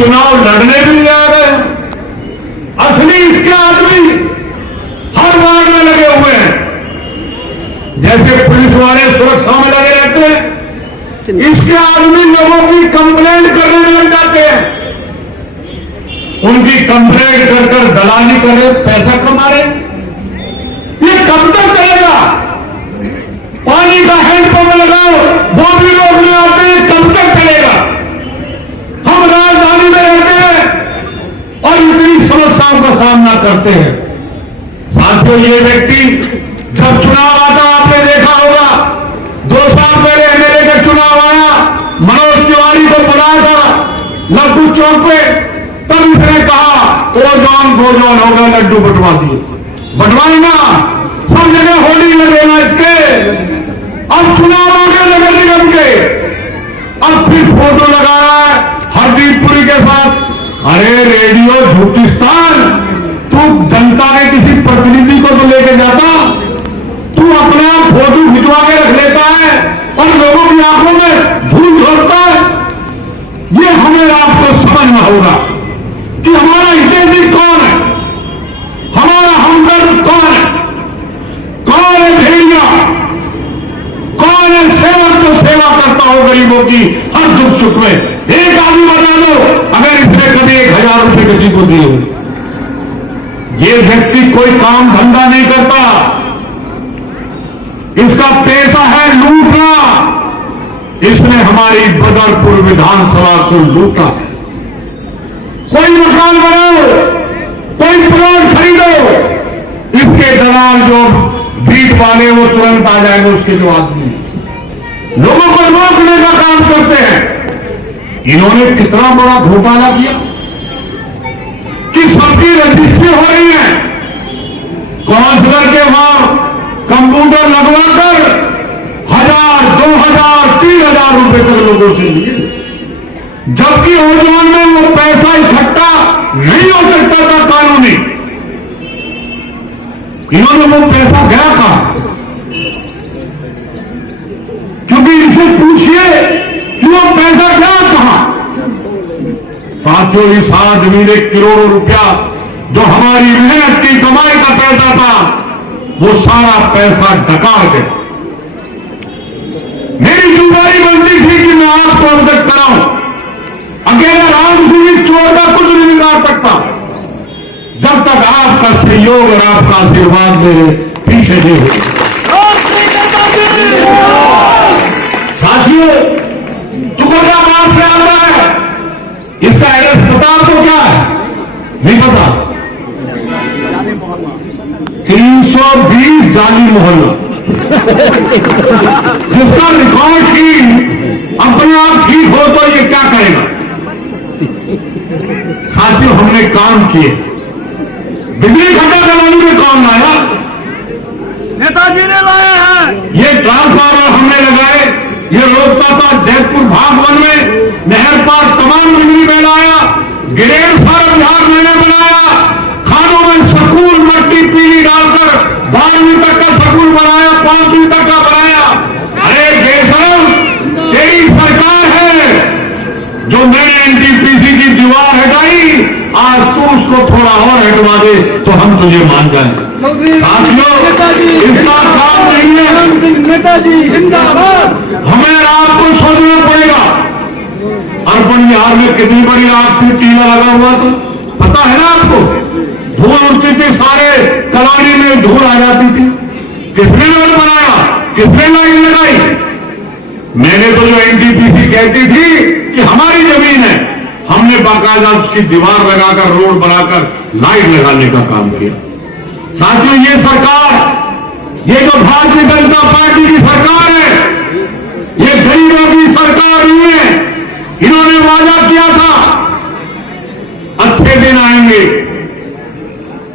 चुनाव लड़ने भी आ गए। असली इसके आदमी हर वार्ड में लगे हुए हैं। जैसे पुलिस वाले सुरक्षा में लगे रहते हैं, इसके आदमी लोगों की कंप्लेंट करने लग जाते हैं। उनकी कंप्लेंट कर कर दलाली करे, पैसा कमा रहे। ये कब तक चलेगा? पानी का हैंडपंप लगाओ, वो भी रोकने आते हैं, कब तक चलेगा? हम राजधानी में रहते हैं और इतनी समस्याओं का सामना करते हैं। साथियों, ये व्यक्ति जब चुनाव आता, आपने देखा होगा 2 साल पहले एमएलए का चुनाव आया, मनोज तिवारी को बुलाया था लड्डू चौक पे, तब इसने कहा गोजॉन गोजॉन होगा, लड्डू बंटवा दिए। बंटवाई ना, सब जगह होली लगेगा इसके। अब चुनाव आ गए नगर निगम के, अब फिर फोटो लगाया है हरदीपपुरी के साथ। अरे रेडियो झूठिस्तान, तू जनता के किसी प्रतिनिधि को तो लेके जाता, तू अपना फोटो खिंचवा के रख लेता है और लोगों की आंखों में धूल झोंकता है। ये हमें आपको समझना होगा कि हमारा हितैषी कौन है, हमारा हमदर्द कौन है, कौन है भेड़िया, कौन है सेवक जो सेवा करता हो गरीबों की हर दुख सुख में। एक आदमी बता दो अगर इसने कभी 1000 रुपए किसी को दिए हो। ये व्यक्ति कोई काम धंधा नहीं करता, इसका पैसा है लूटना। इसने हमारी बदरपुर विधानसभा को लूटा। कोई मकान बनाओ, कोई प्लॉट खरीदो, इसके दलाल जो बीट वाले वो तुरंत आ जाएंगे, उसके जो आदमी लोगों को रोकने का काम करते हैं। इन्होंने कितना बड़ा घोटाला किया कि सबकी रजिस्ट्री हो रही है, काउंसलर के वहां कंप्यूटर लगवाकर 1000, 2000, 3000 रुपए तक लोगों से लिए, जबकि ओजोन में वो पैसा इकट्ठा नहीं हो सकता था कानूनी। इन्होंने वो पैसा गया कहां? क्योंकि इसे पूछिए कि वो पैसा गया कहां। साथियों, इस आदमी ने करोड़ों रुपया जो हमारी मेहनत की कमाई का पैसा था, वो सारा पैसा डकार गया। मेरी जिम्मेदारी बनती थी कि मैं आपको अवगत कराऊं। अकेला राम सिंह चोर का कुछ नहीं निकाल सकता जब तक आपका सहयोग और आपका आशीर्वाद मेरे पीछे नहीं हो। साथियों, तुगलकाबाद से आता है, इसका एड्रेस पता आपको क्या है? नहीं पता? 320 जाली मोहल्ला, जिसका रिकॉर्ड की अपने आप ठीक हो तो ये क्या करेगा? साथियों, हमने काम किए, बिजली खड्डा कराने में काम लाया, नेताजी ने लाए हैं। ये ट्रांसफार्मर हमने लगाए, ये रोकता था जयपुर भागवन में नहर पार तमाम बिजली में लाया, ग्रेड फार्म बिहार मैंने बनाया, खानों में स्कूल मट्टी पीली डालकर 12वीं तक का स्कूल बनाया, 5वीं तक का बनाया। अरे बेशरम, तेरी सरकार है जो मैंने एनटीपीसी की दीवार हटाई, आज तू उसको थोड़ा और हटवा दे तो हम तुझे मान जाएंगे। साथियों, इसका काम नहीं है। नेताजी जिंदाबाद। हमें आपको सोचना पड़ेगा, अर्पण बिहार में कितनी बड़ी आग थी, टीला लगा हुआ था, पता है ना आपको? धूल उड़ती थी, सारे कलाड़ी में धूल आ जाती थी। किसने रोड बनाया, किसने लाइन लगाई? मैंने तो जो एनटीपीसी कहती थी कि हमारी जमीन है, हमने बाकायदा उसकी दीवार लगाकर रोड बनाकर लाइट लगाने का काम किया। साथियों, ये सरकार, ये जो भारतीय जनता पार्टी की सरकार है, ये गरीबों की सरकार नहीं है। इन्होंने वादा किया था अच्छे दिन आएंगे,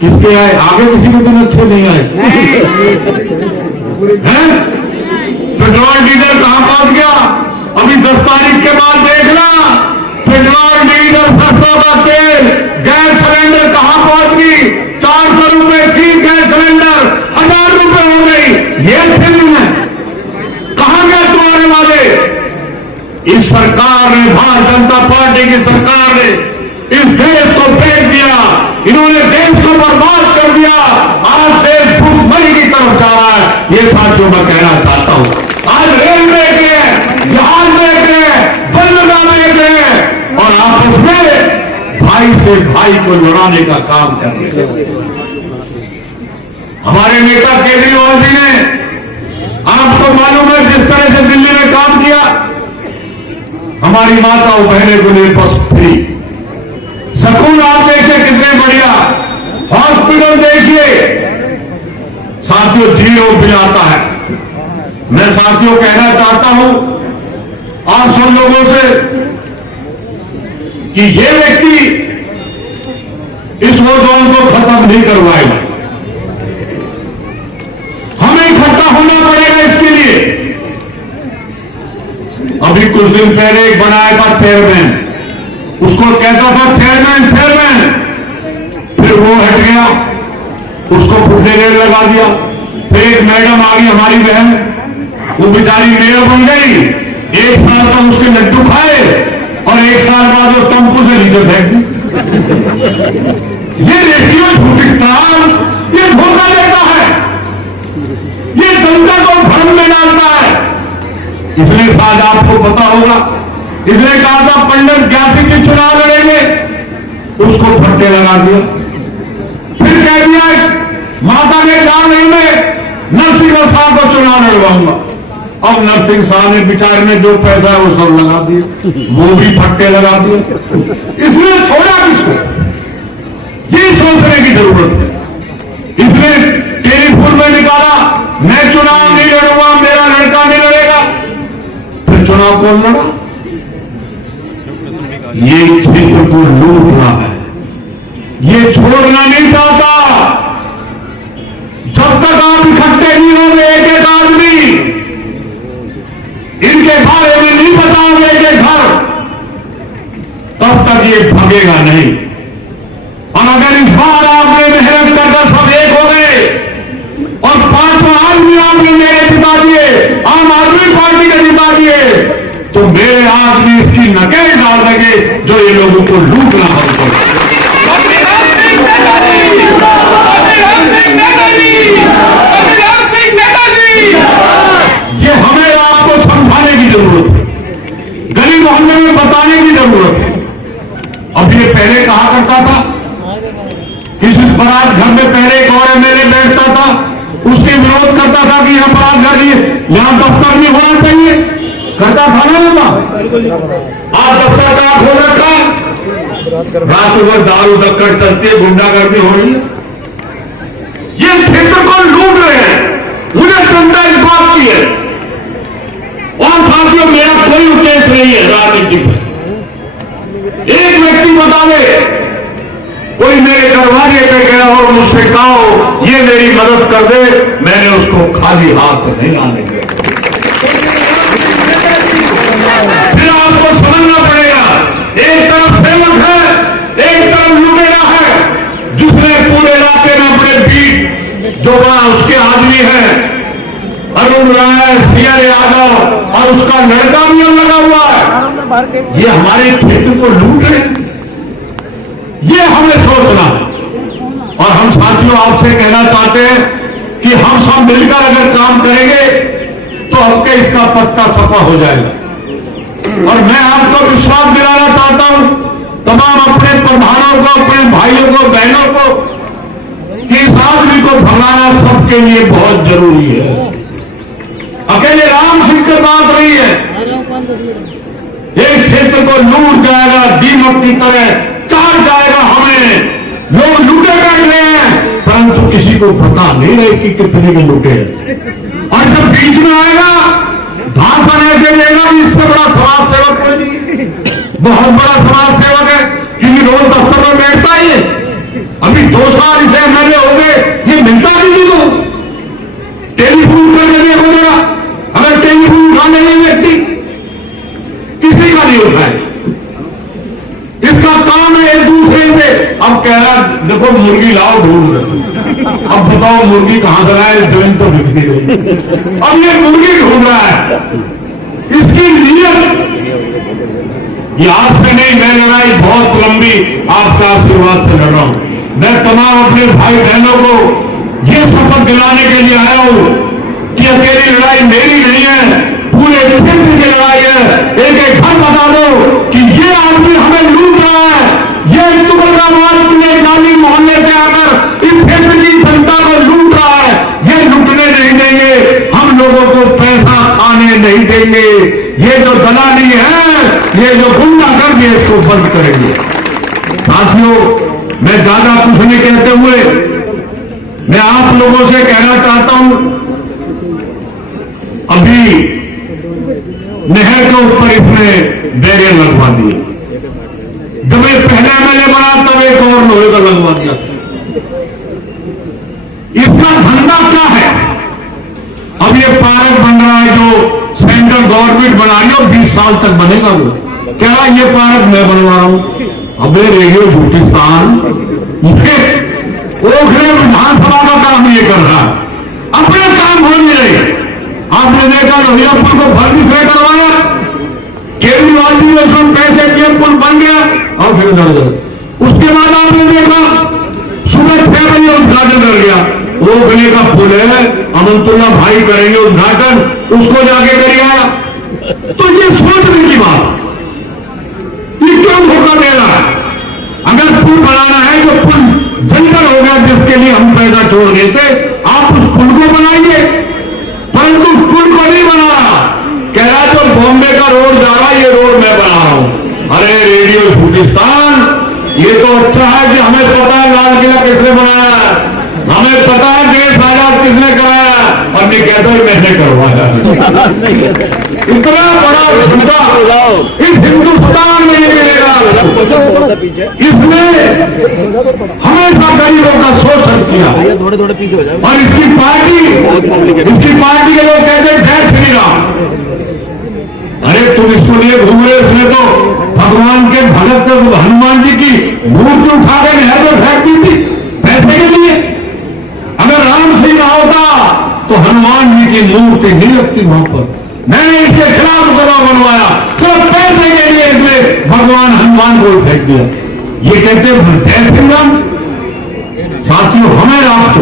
किसके आए? आगे किसी के दिन अच्छे नहीं आए हैं? पेट्रोल डीजल कहां पहुंच गया? अभी 10 तारीख के बाद देखना, पेट्रोल डीजल, सरसों का तेल, गैस सिलेंडर कहां पहुंच गई? 400 रुपए थी गैस सिलेंडर, 1000 रुपए हो गई। ये अच्छे दिन है? कहां गए तुम्हारे वादे? इस सरकार ने, भारतीय जनता पार्टी की सरकार ने देश को फेंक दिया, इन्होंने देश को बर्बाद कर दिया। आज देश भूखमरी की तरफ जा रहा है। ये साथियों मैं कहना चाहता हूं, आज रेलवे के, जहाज के, बंदरगाह के, और आपस में भाई से भाई को लड़ाने का काम कर रहे हैं। हमारे नेता केजरीवाल जी ने, आपको मालूम है, जिस तरह से दिल्ली में काम किया, हमारी माताओं बहने को लिए बस फ्री, सकून आप देखिए कितने बढ़िया, हॉस्पिटल देखिए साथियों, 0 बिल आता है। मैं साथियों कहना चाहता हूं आप सब लोगों से कि ये व्यक्ति इस नौजवान को खत्म नहीं करवाएगा, हमें इकट्ठा होना पड़ेगा इसके लिए। अभी कुछ दिन पहले एक बनाया था चेयरमैन, उसको कहता था चेयरमैन चेयरमैन, फिर वो हट गया, उसको फुटे रेल लगा दिया। फिर एक मैडम आ गई हमारी बहन, वो बेचारी मेयर बन गई, 1 साल तक उसके लड्डू खाए और 1 साल बाद वो टम्पू से नीचे फेंक दी। ये रेडियो झूठिकतान, ये धोखा देता है, ये जनता को भ्रम में डालता है। इसलिए शायद आपको पता होगा, इसने कहा था पंडित ज्ञासी के चुनाव लड़ेंगे, उसको फट्टे लगा दिया। फिर कह दिया माता ने कहा नहीं, मैं नरसिंह साहब को चुनाव लड़वाऊंगा। अब नरसिंह साहब ने बेचारे ने जो पैसा है वो सब लगा दिया, वो भी फट्टे लगा दिए। इसलिए छोड़ा किसको, ये सोचने की जरूरत है। इसलिए टेलीफोन में निकाला, मैं चुनाव नहीं लड़ूंगा, मेरा लड़का नहीं लड़ेगा। फिर चुनाव कौन लड़ा? ये क्षेत्र को लूट रहा है, ये छोड़ना नहीं चाहता। जब तक आप इकट्ठे नहीं होंगे एक एक आदमी, इनके बारे में नहीं बताओगे एक घर, तब तक ये भगेगा नहीं। और अगर इस बार आपने मेहनत करकर सब एक हो गए और 5वां आदमी आपने मेरे जिता दिए, आम आदमी पार्टी के जिता दिए, तो मेरे आदमी इसकी नकेल डाल देंगे जो ये लोगों को लूटना होगा। ये हमें आपको समझाने की जरूरत है, गली मोहल्ले में बताने की जरूरत है। अब ये पहले कहा करता था, किसी बारात घर में पहले एक और एमएलए बैठता था, उसके विरोध करता था कि यहां बारात घर यहां दफ्तर नहीं होना चाहिए, करता था ना। आज दफ्तर का खोल रखा, रात भर दारू दक्कड़ चलती है, गुंडागर्दी हो रही है। ये क्षेत्र को लूट रहे हैं, उन्हें चिंता इस बात की है। और साथियों, मेरा कोई उद्देश्य नहीं है राजनीति में। एक व्यक्ति बता दे, कोई मेरे दरवाजे पे गया हो, मुझसे कहो ये मेरी मदद कर दे, मैंने उसको खाली हाथ नहीं आने दिया। फिर आपको समझना पड़ेगा, एक तरफ सेवक है, एक तरफ लुटेरा है, जिसने पूरे इलाके में अपने बीट जो बड़ा उसके आदमी है, अरुण राय, सीआर यादव और उसका लड़का भी लगा हुआ है, ये हमारे क्षेत्र को लूट रहे हैं। ये हमें सोचना है। और हम साथियों आपसे कहना चाहते हैं कि हम सब मिलकर अगर काम करेंगे तो आपके इसका पत्ता सफा हो जाएगा। और मैं आपको विश्वास दिलाना चाहता हूं, तमाम अपने प्रधानों को, अपने भाइयों को, बहनों को, कि इस आदमी को भगाना सबके लिए बहुत जरूरी है। अकेले राम सिंह की बात नहीं है, एक क्षेत्र को लूट जाएगा, दीमक की तरह चार जाएगा। हमें लोग लूटे बैठ रहे हैं, परंतु किसी को पता नहीं रहे कि कितने के लूटे हैं। और जब बीच में आएगा भाषण ऐसे देगा, इससे बड़ा समाज सेवक कोई नहीं, बहुत बड़ा समाज सेवक है, क्योंकि रोज दफ्तर में बैठता ही है। अभी 2 साल इसे एमएलए हो गए, ये मिलता किसी को, टेलीफोन करके देखो जरा, अगर टेलीफोन उठाने नहीं व्यक्ति किसी का नहीं उठाए, इसका काम है एक दूसरे से। अब कह रहा देखो मुर्गी लाओ ढूंढ रहे, अब बताओ मुर्गी कहां से लाए, जमीन तो बिक नहीं रही, अब ये मुर्गी ढूंढ रहा है। इसकी नीयत ये आज से नहीं, मैं लड़ाई बहुत लंबी आपका आशीर्वाद से लड़ रहा हूं। मैं तमाम अपने भाई बहनों को ये शपथ दिलाने के लिए आया हूं कि अकेली लड़ाई मेरी नहीं है, पूरे क्षेत्र की लड़ाई है। एक एक घर बता दो कि ये आदमी हमें लूट रहा है, ये तुगलकाबाद के जाली मोहल्ले से आकर इस क्षेत्र की जनता को लूट रहा है। ये लूटने नहीं देंगे, हम लोगों को पैसा खाने नहीं देंगे। ये जो दलाली है, ये जो गुंडागर्दी है, इसको बंद करेंगे। साथियों, मैं ज्यादा कुछ नहीं कहते हुए मैं आप लोगों से कहना चाहता हूं, अभी नहर के ऊपर इसने बैरियर लगवा दिए। जब ये पहला एमएलए बना तब एक और लोहे का लगवा दिया। इसका धंधा क्या है? अब ये पार्क बन रहा है जो सेंट्रल गवर्नमेंट बना रही है, 20 साल तक बनेगा। वो कह रहा ये पार्क मैं बनवा रहा हूं। अब ये रेडियो झूठिस्तान ओखले विधानसभा का काम ये कर रहा है, अपने काम हो नहीं रहे। आपने देखा लोहियापुर को भर्ती से करवाया, केजरीवाल जी ने उसमें पैसे दिए, पुल बन गया और फिर उधर गए। उसके बाद आपने देखा सुबह 6 बजे उद्घाटन कर गया। ओखले का पुल है, अमनतुल्ला भाई करेंगे उद्घाटन, उसको जाके कर आया। तो ये सोचने की बात, ये क्यों धोखा दे रहा है? अगर पुल बनाना है तो पुल जंगल हो गया जिसके लिए हम पैसा छोड़ रहे थे, आप उस पुल को बनाइए, परंतु उस पुल को नहीं बना रहा। कह रहा तो बॉम्बे का रोड जा रहा, ये रोड मैं बना रहा हूं। अरे रेडियो झूठिस्तान, ये तो अच्छा है कि हमें पता है लाल किला किसने बनाया है, हमें पता है देश आजाद किसने कराया, और नहीं कहते मैंने करवाया। इतना बड़ा झूठा इस हिंदुस्तान में नहीं मिलेगा। इसने हमेशा गरीबों का शोषण किया, और इसकी पार्टी के लोग कहते हैं जय श्री राम। अरे तुम इसको लिए घूम रहे, इसने तो भगवान के भगत हनुमान जी की मूर्ति उठा के नहर में फेंक दी थी पैसे के लिए। अगर राम सिंह का होता तो हनुमान जी की मूर्ति नहीं लगती वहां पर। मैंने इसके खिलाफ मुकदमा बनवाया, सिर्फ पैसे के लिए इसने भगवान हनुमान को फेंक दिया। ये कहते हैं जय श्री राम। साथियों, हमें राष्ट्र,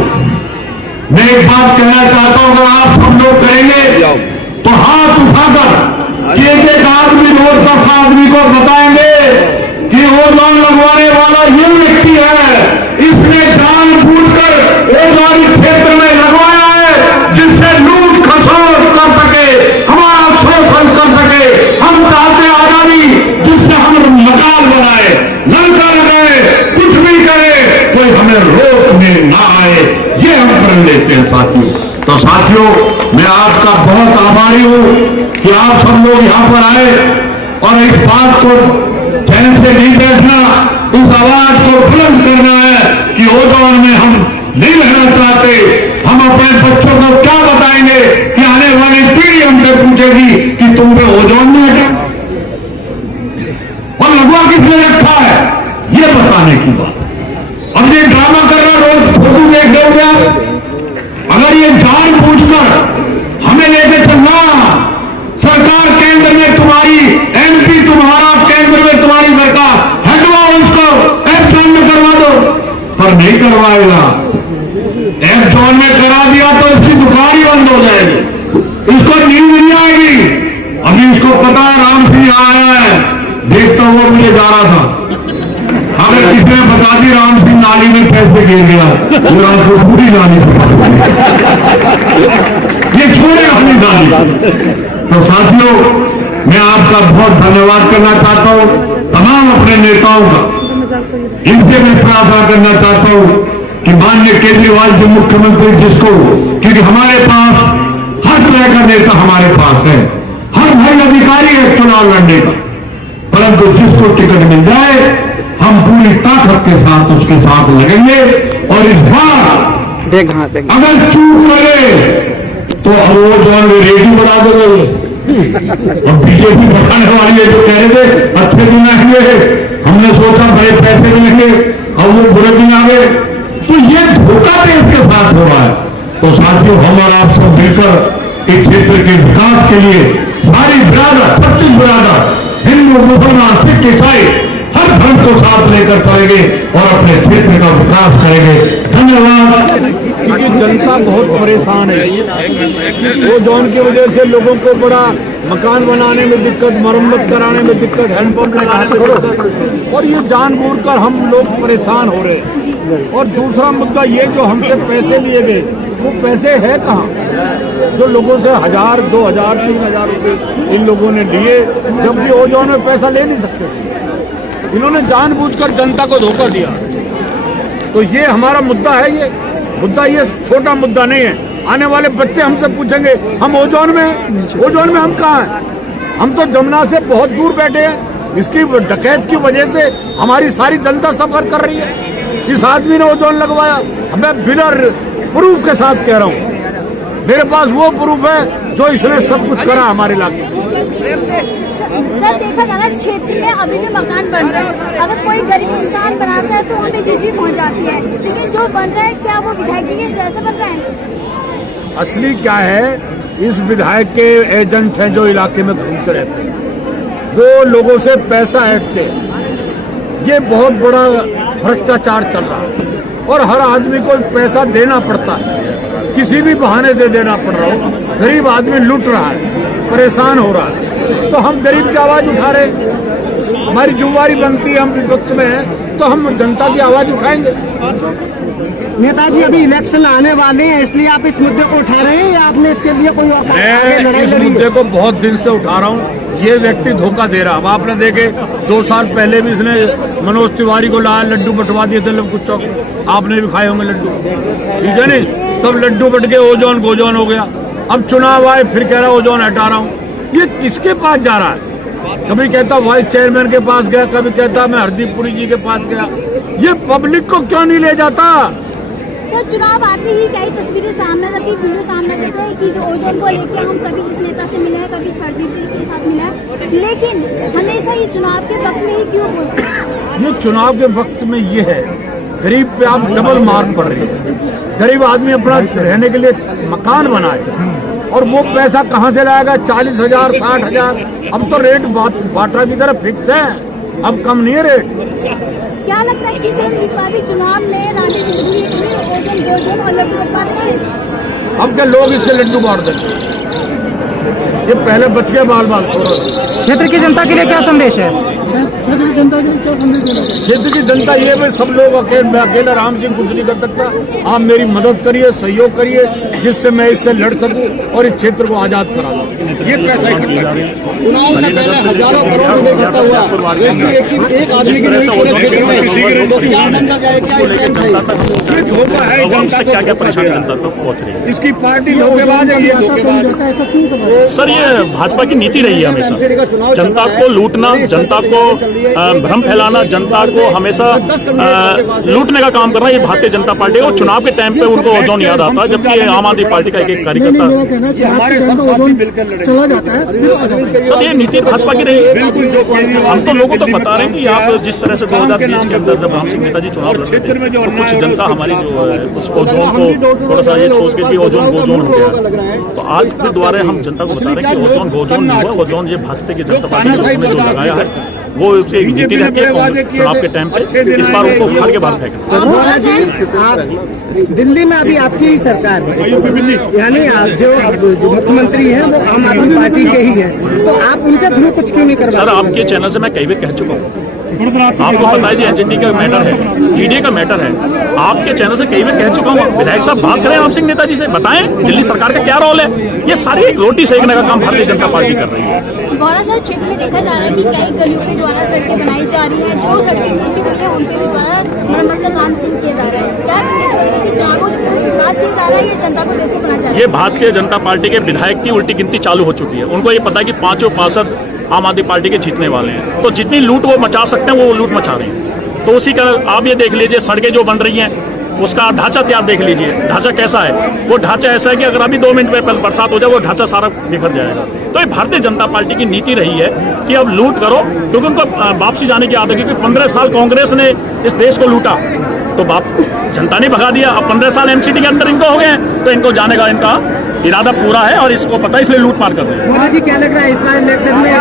मैं एक बात कहना चाहता हूं, अगर आप सब लोग करेंगे तो हाथ उठाकर एक एक आदमी रोज 10 आदमी को बताएंगे कि ओजोन लगवाने वाला ये व्यक्ति है, इसने जानबूझकर ओजोन क्षेत्र में लगवाया है जिससे लूट खसोट कर सके, हमारा शोषण कर सके। हम चाहते आजादी जिससे हम मकान बनाए, नलका लगाए, कुछ भी करे, कोई हमें रोकने ना आए, ये हम कर लेते हैं साथियों। तो साथियों, मैं आपका बहुत आभारी हूं कि आप सब लोग यहां पर आए और इस बात को चैन से नहीं बैठना, इस आवाज को बुलंद करना है कि ओजोन में हम नहीं रहना चाहते। हम अपने बच्चों को क्या बताएंगे कि आने वाली पीढ़ी हमसे पूछेगी कि तुम पे ओजोन में है और लगवा किसने रखा है, ये बताने की बात। अब ये ड्रामा कर रहा, रोज फोटो देख रहे हो, अगर ये जानबूझकर हमें लेके चलना, सरकार केंद्र में तुम्हारी, एमपी तुम्हारा, केंद्र में तुम्हारी सरकार, हटवाओ उसको, एफ जोन में करवा दो, पर नहीं करवाएगा। एफ जोन में करा दिया तो इसकी दुकान ही बंद हो जाएगी, इसको नींद नहीं आएगी। अभी इसको पता है राम सिंह आया है, देखता हुआ मुझे जा रहा था। अगर किसी ने बता दी राम सिंह नाली में पैसे गिर गया, तो पूरी नाली से ये छोड़े अपनी नाली। तो साथियों, मैं आपका बहुत धन्यवाद करना चाहता हूं, तमाम अपने नेताओं का। इनसे मैं प्रार्थना करना चाहता हूं कि माननीय केजरीवाल जी मुख्यमंत्री, जिसको, क्योंकि हमारे पास हर तरह का नेता हमारे पास है, हर भाई अधिकारी है चुनाव लड़ने का, परंतु जिसको टिकट मिल जाए हम पूरी ताकत के साथ उसके साथ लगेंगे। और इस बार अगर चूक करे तो वो जो रेडी बना देंगे। और बीजेपी बढ़ाने वाली है, जो कह रहे थे अच्छे दिन आएंगे, हमने सोचा बड़े पैसे मिलेंगे, और वो बुरे दिन आ गए। तो ये धोखा देश के साथ हो रहा है। तो साथियों, हम और आप सब मिलकर इस क्षेत्र के विकास के लिए सारी बिरादर, 36 बिरादर हिंदू, मुसलमान, सिख, ईसाई हर धर्म को साथ लेकर चलेंगे और अपने क्षेत्र का विकास करेंगे। धन्यवाद। क्योंकि जनता बहुत परेशान है, वो जोन की वजह से लोगों को बड़ा मकान बनाने में दिक्कत, मरम्मत कराने में दिक्कत, हैंडपंप लगाने में दिक्कत, और ये जानबूझकर हम लोग परेशान हो रहे हैं। और दूसरा मुद्दा ये, जो हमसे पैसे लिए गए वो पैसे है कहाँ? जो लोगों से 1000, 2000, 3000 रुपये इन लोगों ने लिए, जबकि वो जोन में पैसा ले नहीं सकते। इन्होंने जानबूझकर जनता को धोखा दिया। तो ये हमारा मुद्दा है। ये मुद्दा ये छोटा मुद्दा नहीं है। आने वाले बच्चे हमसे पूछेंगे हम ओजोन में हम कहाँ हैं? हम तो जमुना से बहुत दूर बैठे हैं। इसकी डकैत की वजह से हमारी सारी जनता सफर कर रही है। इस आदमी ने ओजोन लगवाया, मैं बिना प्रूफ के साथ कह रहा हूँ, मेरे पास वो प्रूफ है जो इसने सब कुछ करा हमारे इलाके। सर देखा जाना क्षेत्र में अभी भी मकान बन रहा है। अगर कोई गरीब इंसान बनाता है तो वहाँ पे जिसी पहुँच जाती है, लेकिन जो बन रहा है क्या वो विधायक जी के ऐसा बन रहा है? असली क्या है, इस विधायक के एजेंट हैं जो इलाके में घूमते रहते हैं, वो लोगों से पैसा ऐंठते हैं। ये बहुत बड़ा भ्रष्टाचार चल रहा है और हर आदमी को पैसा देना पड़ता है, किसी भी बहाने से देना पड़ रहा हो। गरीब आदमी लूट रहा है, परेशान हो रहा है, तो हम गरीब की आवाज उठा रहे हैं। हमारी जिम्मेदारी बनती है, हम विपक्ष में हैं तो हम जनता की आवाज उठाएंगे। नेताजी अभी इलेक्शन आने वाले हैं, इसलिए आप इस मुद्दे को उठा रहे हैं या आपने इसके लिए कोई मैं इस मुद्दे को बहुत दिन से उठा रहा हूँ। ये व्यक्ति धोखा दे रहा है। अब आपने देखे 2 साल पहले भी इसने मनोज तिवारी को लाया, लड्डू बंटवा दिए थे कुछ चौक, आपने भी खाए होंगे लड्डू, ठीक है नहीं? तब लड्डू बट के ओजोन गोजोन हो गया। अब चुनाव आए फिर कह रहा ओजोन हटा रहा हूँ। ये किसके पास जा रहा है? कभी कहता वाइस चेयरमैन के पास गया, कभी कहता मैं हरदीप पुरी जी के पास गया। ये पब्लिक को क्यों नहीं ले जाता? सर चुनाव आते ही कई तस्वीरें सामने आती, वीडियो सामने आते हैं कि जो ओजोन को लेकर हम कभी इस नेता से मिले हैं, कभी हरदीप जी के साथ मिले हैं, लेकिन हमेशा ये चुनाव के वक्त में ही क्यों बोलते हैं? ये चुनाव के वक्त में ये है, गरीब पे आप डबल मार पड़ रही है। गरीब आदमी अपना रहने के लिए मकान बनाए और वो पैसा कहाँ से लाएगा? 40,000, 60,000। अब तो रेट बाटा की तरह फिक्स है, अब कम नहीं है रेट। क्या लगता है कि सर इस बार भी चुनाव में राजनीति ओजोन गोजोन और लड्डू बंटवा देंगे? अब क्या लोग इसके लड्डू बांट देंगे? ये पहले बच गए बाल बाल। क्षेत्र की जनता के लिए क्या संदेश है? क्षेत्र की जनता के लिए क्या संदेश देना? क्षेत्र की जनता ये भी सब लोग मैं अकेला राम सिंह कुछ नहीं कर सकता। आप मेरी मदद करिए, सहयोग करिए, जिससे मैं इससे लड़ सकूं और इस क्षेत्र को आजाद करा दूं। ये पैसा इकट्ठा किया, चुनाव से पहले हजारों करोड़ रुपए इकट्ठा हुआ, एक आदमी के धोखा है। जनता क्या क्या परेशानी जनता तक पहुंच रही है? इसकी पार्टी धोखेबाज है, ये धोखेबाज। सर ये भाजपा की नीति रही है हमेशा, जनता को लूटना, जनता को भ्रम फैलाना, जनता को हमेशा लूटने का काम करना, ये भारतीय जनता पार्टी है। और चुनाव के टाइम पे उनको ओजोन याद आता है, जबकि आम आदमी पार्टी का एक कार्यकर्ता चला जाता है। सर ये नीति भाजपा की रही है। हम तो लोगों को बता रहे हैं कि आप जिस तरह से 2020 के अंदर जब राम सिंह नेताजी चुनाव लड़ रहे थे, तो कुछ जनता हमारी जो है उस ओजोन को थोड़ा सा ये सोच के कि ओजोन गोजोन हो गया। तो आज फिर दोबारा हम जनता को बता रहे हैं कि ओजोन गोजोन नहीं हुआ, ओजोन ये भाजपा की जनता पार्टी ने जो लगाया है वो नीति रहती है। चुनाव के टाइम पे इस बार उनको उखाड़ के बाहर फेंकना। दिल्ली में अभी आपकी ही सरकार है, यानी आप जो मुख्यमंत्री हैं वो आम आदमी पार्टी के ही हैं, तो आप उनके थ्रू कुछ क्यों नहीं करवा? सर आपके चैनल से मैं कई बार कह चुका हूँ, आपको पता है जी एजेंटी का मैटर है, ईडी का मैटर है। आपके चैनल से कई बार कह चुका हूँ, विधायक साहब बात करें राम सिंह नेताजी से, बताएं दिल्ली सरकार का क्या रोल है। ये सारी एक रोटी सेकने का काम भारतीय जनता पार्टी कर रही है। गौरा सर क्षेत्र में देखा जा रहा है कि कई गलियों के द्वारा सड़कें बनाई जा रही हैं, जो सड़कें टूटी हुई है उनके भी द्वारा मरम्मत का काम शुरू किया जा रहा है। क्या संदेश करेंगे कि चुनावों में विकास किया जा रहा है, ये जनता को बेवकूफ बनाया जा रहा है? ये भारतीय जनता पार्टी के विधायक की उल्टी गिनती चालू हो चुकी है। उनको ये पता है कि 5 पार्षद आम आदमी पार्टी के जीतने वाले हैं, तो जितनी लूट वो मचा सकते हैं वो लूट मचा रहे हैं। तो उसी का आप ये देख लीजिए, सड़कें जो बन रही हैं उसका ढांचा तैयार देख लीजिए, ढांचा कैसा है। वो ढांचा ऐसा है कि अगर अभी 2 मिनट में बरसात हो जाए वो ढांचा सारा बिखर जाएगा। तो ये भारतीय जनता पार्टी की नीति रही है कि अब लूट करो, क्योंकि उनको वापसी जाने की आदत है। क्योंकि 15 साल कांग्रेस ने इस देश को लूटा, तो बाप जनता ने भगा दिया। अब 15 साल एमसीडी के अंदर इनको हो गए हैं, तो इनको जाने का इनका इरादा पूरा है और इसको पता है, इसलिए लूटमार कर रहे हैं। मोदी जी क्या लग रहा है इस बार इलेक्शन में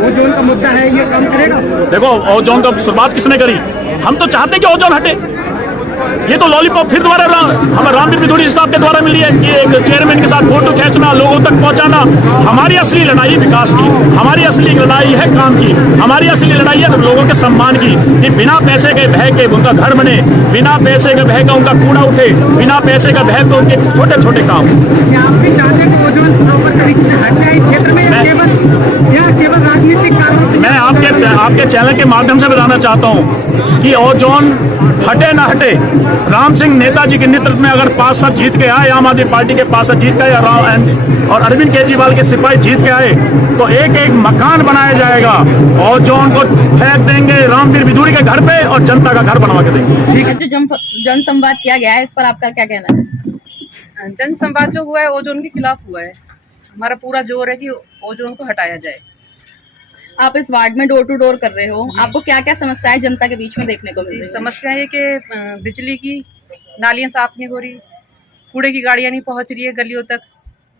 जो ओजोन का मुद्दा है ये काम करेगा? देखो, ओजोन का शुरुआत किसने करी? हम तो चाहते हैं कि ओजोन हटे। ये तो लॉलीपॉप फिर दोबारा हमें रामवीर विधुड़ी साहब के द्वारा मिली है कि एक चेयरमैन के साथ फोटो खींचना, लोगों तक पहुंचाना। हमारी असली लड़ाई विकास की, हमारी असली लड़ाई है काम की, हमारी असली लड़ाई है लोगों के सम्मान की। कि बिना पैसे के भय के उनका घर बने, बिना पैसे के भय का उनका कूड़ा उठे, बिना पैसे का भय के उनके छोटे छोटे काम। क्या आप भी चाहते हैं कि ओजोन प्रॉपर तरीके से हट जाए क्षेत्र में, या केवल राजनीतिक कारणों से? मैं आपके चैनल के माध्यम से बताना चाहता हूं कि ओजोन हटे ना हटे, राम सिंह नेताजी के नेतृत्व में अगर 5 साल जीत के आए, आम आदमी पार्टी के 5 साल जीत के आए और अरविंद केजरीवाल के सिपाही जीत के आए, तो एक एक मकान बनाया जाएगा और जो उनको फेंक देंगे रामवीर विधुड़ी के घर पे और जनता का घर बनवा के देंगे। जो जन संवाद किया गया है, इस पर आपका क्या कहना है? जन संवाद जो हुआ है ओजोन के खिलाफ हुआ है। हमारा पूरा जोर है कि ओजोन को हटाया जाए। आप इस वार्ड में डोर टू डोर कर रहे हो, आपको क्या क्या समस्याएं जनता के बीच में देखने को मिल रही है? समस्या है कि बिजली की, नालियाँ साफ नहीं हो रही, कूड़े की गाड़ियाँ नहीं पहुँच रही है गलियों तक।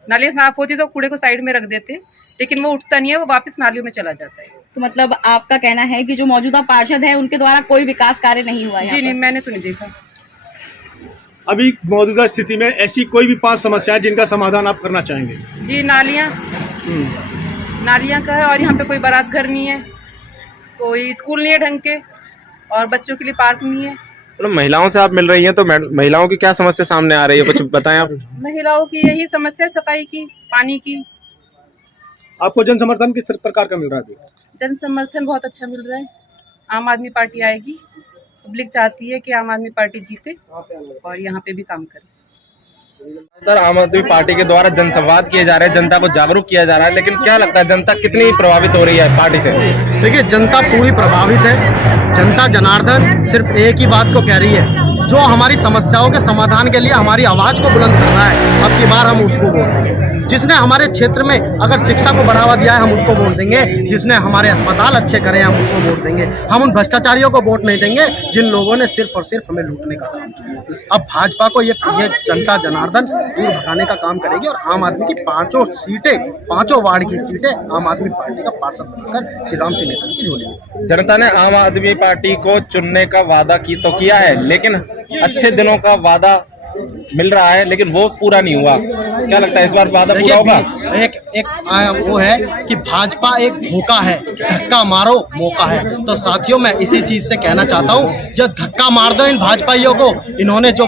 नालियाँ साफ होती तो कूड़े को साइड में रख देते, लेकिन वो उठता नहीं है, वो वापस नालियों में चला जाता है। तो मतलब आपका कहना है कि जो मौजूदा पार्षद है उनके द्वारा कोई विकास कार्य नहीं हुआ है? जी नहीं, मैंने तो नहीं देखा। अभी मौजूदा स्थिति में ऐसी कोई भी 5 समस्याएं जिनका समाधान आप करना चाहेंगे? जी नालियाँ का है, और यहाँ पे कोई बारात घर नहीं है, कोई स्कूल नहीं है ढंग के, और बच्चों के लिए पार्क नहीं है। तो महिलाओं से आप मिल रही हैं, तो महिलाओं की क्या समस्या सामने आ रही है, कुछ बताएं आप। महिलाओं की यही समस्या, सफाई की, पानी की। आपको जन समर्थन किस प्रकार का मिल रहा है? जन समर्थन बहुत अच्छा मिल रहा है। आम आदमी पार्टी आएगी, पब्लिक चाहती है कि आम आदमी पार्टी जीते और यहाँ पे भी काम करे। सर, आम आदमी पार्टी के द्वारा जनसंवाद किए जा रहे हैं, जनता को जागरूक किया जा रहा है, लेकिन क्या लगता है जनता कितनी प्रभावित हो रही है पार्टी से? देखिए, जनता पूरी प्रभावित है। जनता जनार्दन सिर्फ एक ही बात को कह रही है, जो हमारी समस्याओं के समाधान के लिए हमारी आवाज को बुलंद करना है, अब की बार हम उसको वोट देंगे। जिसने हमारे क्षेत्र में अगर शिक्षा को बढ़ावा दिया है, हम उसको वोट देंगे। जिसने हमारे अस्पताल अच्छे करे, हम उसको वोट देंगे। हम उन भ्रष्टाचारियों को वोट नहीं देंगे जिन लोगों ने सिर्फ और सिर्फ हमें लूटने का काम किया। अब भाजपा को ये जनता जनार्दन दूर भगाने का काम करेगी और आम आदमी की 5 सीटें, 5 वार्ड की सीटें आम आदमी पार्टी का पार्षद बनकर श्री राम सिंह नेताजी की झोली में। जनता ने आम आदमी पार्टी को चुनने का वादा तो किया है, लेकिन अच्छे दिनों का वादा मिल रहा है, लेकिन वो पूरा नहीं हुआ। क्या लगता है इस बार वादा पूरा होगा? एक वो है कि भाजपा एक धोखा है, धक्का मारो मौका है। तो साथियों, मैं इसी चीज से कहना चाहता हूँ, जो धक्का मार दो इन भाजपाइयों को। इन्होंने जो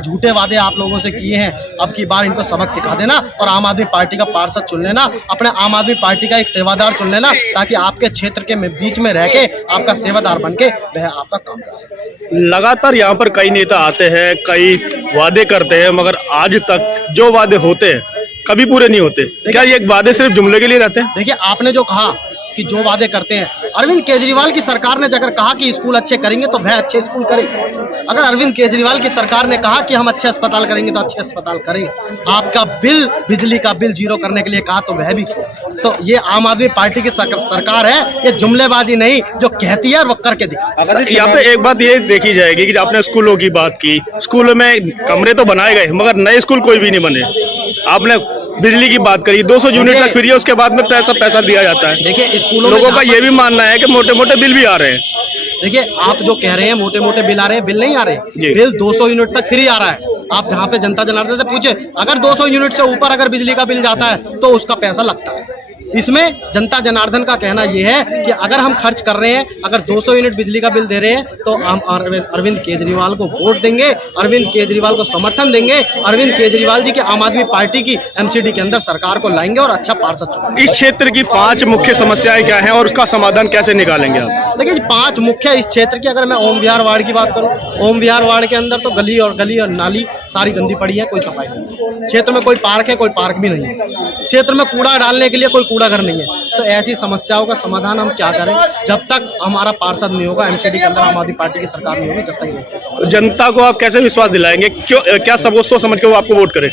झूठे वादे आप लोगों से किए हैं, अब की बार इनको सबक सिखा देना और आम आदमी पार्टी का पार्षद चुन लेना, अपने आम आदमी पार्टी का एक सेवादार चुन लेना, ताकि आपके क्षेत्र के बीच में रह के आपका सेवादार बन के वह आपका काम कर सके। लगातार यहाँ पर कई नेता आते हैं, कई वादे करते हैं, मगर आज तक जो वादे होते हैं कभी पूरे नहीं होते। क्या ये वादे सिर्फ जुमले के लिए रहते हैं? देखिए, आपने जो कहा कि जो वादे करते हैं, अरविंद केजरीवाल की सरकार ने अगर कहा कि स्कूल अच्छे करेंगे तो वह अच्छे स्कूल करे। अगर अरविंद केजरीवाल की सरकार ने कहा कि हम अच्छे अस्पताल करेंगे तो अच्छे अस्पताल करें। आपका बिल, बिजली का बिल 0 करने के लिए कहा तो वह भी किया। तो ये आम आदमी पार्टी की सरकार है, ये जुमलेबाजी नहीं, जो कहती है वो करके दिखा। यहाँ पे एक बात ये देखी जाएगी कि आपने स्कूलों की बात की, स्कूलों में कमरे तो बनाए गए मगर नए स्कूल कोई भी नहीं बने। आपने बिजली की बात करी, 200 यूनिट तक फ्री है, उसके बाद में पैसा दिया जाता है। देखिए, स्कूलों लोगों का ये भी मानना है कि मोटे मोटे बिल भी आ रहे हैं। देखिए, आप जो कह रहे हैं मोटे मोटे बिल आ रहे हैं, बिल नहीं आ रहे। बिल 200 यूनिट तक फ्री आ रहा है। आप जहाँ पे जनता जनार्दन से पूछे, अगर 200 यूनिट से ऊपर अगर बिजली का बिल जाता है तो उसका पैसा लगता है। इसमें जनता जनार्दन का कहना यह है कि अगर हम खर्च कर रहे हैं, अगर 200 यूनिट बिजली का बिल दे रहे हैं, तो हम अरविंद केजरीवाल को वोट देंगे, अरविंद केजरीवाल को समर्थन देंगे, अरविंद केजरीवाल जी की आम आदमी पार्टी की एमसीडी के अंदर सरकार को लाएंगे और अच्छा पार्षद चुनेंगे। इस क्षेत्र की 5 मुख्य समस्याएं क्या हैं और उसका समाधान कैसे निकालेंगे आप? देखिए, 5 मुख्य इस क्षेत्र की, अगर मैं ओम विहार वार्ड की बात करूं, ओम विहार वार्ड के अंदर तो गली और नाली सारी गंदी पड़ी है, कोई सफाई नहीं। क्षेत्र में कोई पार्क है, कोई पार्क भी नहीं है। क्षेत्र में कूड़ा डालने के लिए कोई कूड़ा घर नहीं है। तो ऐसी समस्याओं का समाधान हम क्या करें? जब तक हमारा पार्षद नहीं होगा, एमसीडी के अंदर आम आदमी पार्टी की सरकार नहीं होगी, जब तक नहीं। जनता को आप कैसे विश्वास दिलाएंगे? क्या सबको सोच समझ के वो आपको वोट करे?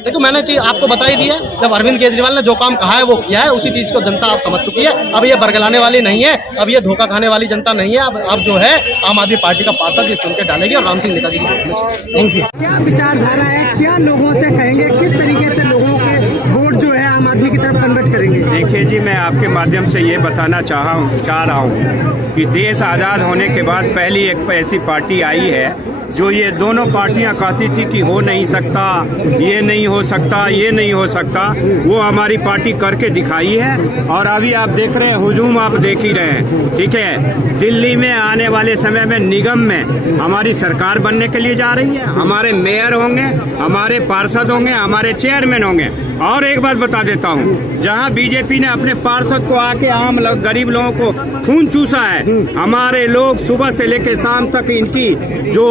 देखो मैंने चीज आपको बता ही दी है, जब अरविंद केजरीवाल ने जो काम कहा है वो किया है, उसी चीज को जनता आप समझ चुकी है। अब ये बरगलाने वाली नहीं है, अब ये धोखा खाने वाली जनता नहीं है। अब जो है आम आदमी पार्टी का पार्षद ये चुन के डालेगी और राम सिंह नेताजी की। Thank you. क्या विचारधारा है, क्या लोगों से कहेंगे, किस तरीके से लोगों के वोट जो है आम आदमी की तरफ कन्वर्ट करेंगे? देखिए जी, मैं आपके माध्यम से ये बताना चाह रहा हूँ कि देश आज़ाद होने के बाद पहली एक ऐसी पार्टी आई है जो ये दोनों पार्टियां कहती थी कि हो नहीं सकता, ये नहीं हो सकता, ये नहीं हो सकता, वो हमारी पार्टी करके दिखाई है। और अभी आप देख रहे हैं, हुजूम आप देख ही रहे हैं, ठीक है। दिल्ली में आने वाले समय में निगम में हमारी सरकार बनने के लिए जा रही है, हमारे मेयर होंगे, हमारे पार्षद होंगे, हमारे चेयरमैन होंगे। और एक बात बता देता हूँ, जहाँ बीजेपी ने अपने पार्षद को आके आम गरीब लोगों को खून चूसा है, हमारे लोग सुबह से लेकर शाम तक इनकी जो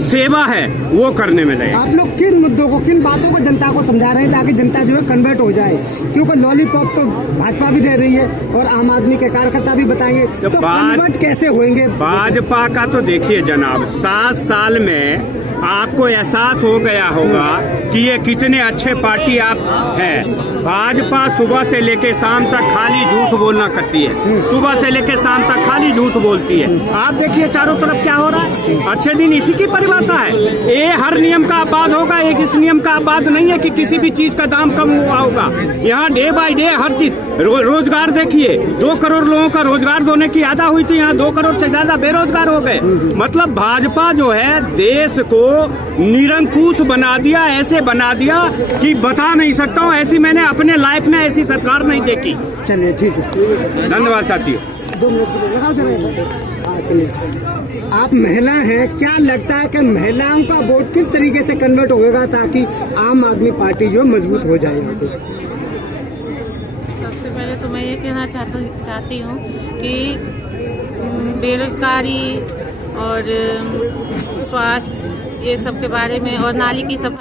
सेवा है वो करने में लगे। आप लोग किन मुद्दों को, किन बातों को जनता को समझा रहे हैं ताकि जनता जो है कन्वर्ट हो जाए? क्योंकि लॉलीपॉप तो भाजपा भी दे रही है और आम आदमी के कार्यकर्ता भी बताएंगे, तो कन्वर्ट कैसे होंगे? भाजपा का तो देखिए जनाब, 7 साल में आपको एहसास हो गया होगा कि ये कितने अच्छे पार्टी आप हैं। भाजपा सुबह से लेके शाम तक खाली झूठ बोलना करती है, सुबह से लेके शाम तक खाली झूठ बोलती है। आप देखिए चारों तरफ क्या हो रहा है। अच्छे दिन इसी की परिभाषा है। ये हर नियम का अपवाद होगा, एक इस नियम का अपवाद नहीं है कि किसी भी चीज का दाम कम हुआ होगा। यहाँ डे बाय डे हर चीज, रोजगार देखिए, 2 करोड़ लोगों का रोजगार देने की आदा हुई थी, यहाँ 2 करोड़ से ज्यादा बेरोजगार हो गए। मतलब भाजपा जो है देश को निरंकुश बना दिया, ऐसे बना दिया कि बता नहीं सकता हूँ। ऐसी मैंने अपने लाइफ में ऐसी सरकार नहीं देखी। चलिए ठीक है, धन्यवाद साथियों। 2 मिनट आप महिला हैं, क्या लगता है कि महिलाओं का वोट किस तरीके से कन्वर्ट होगा ताकि आम आदमी पार्टी जो मजबूत हो जाए? सबसे पहले तो मैं ये कहना चाहती हूँ कि बेरोजगारी और स्वास्थ्य ये सब के बारे में और नाली की सफाई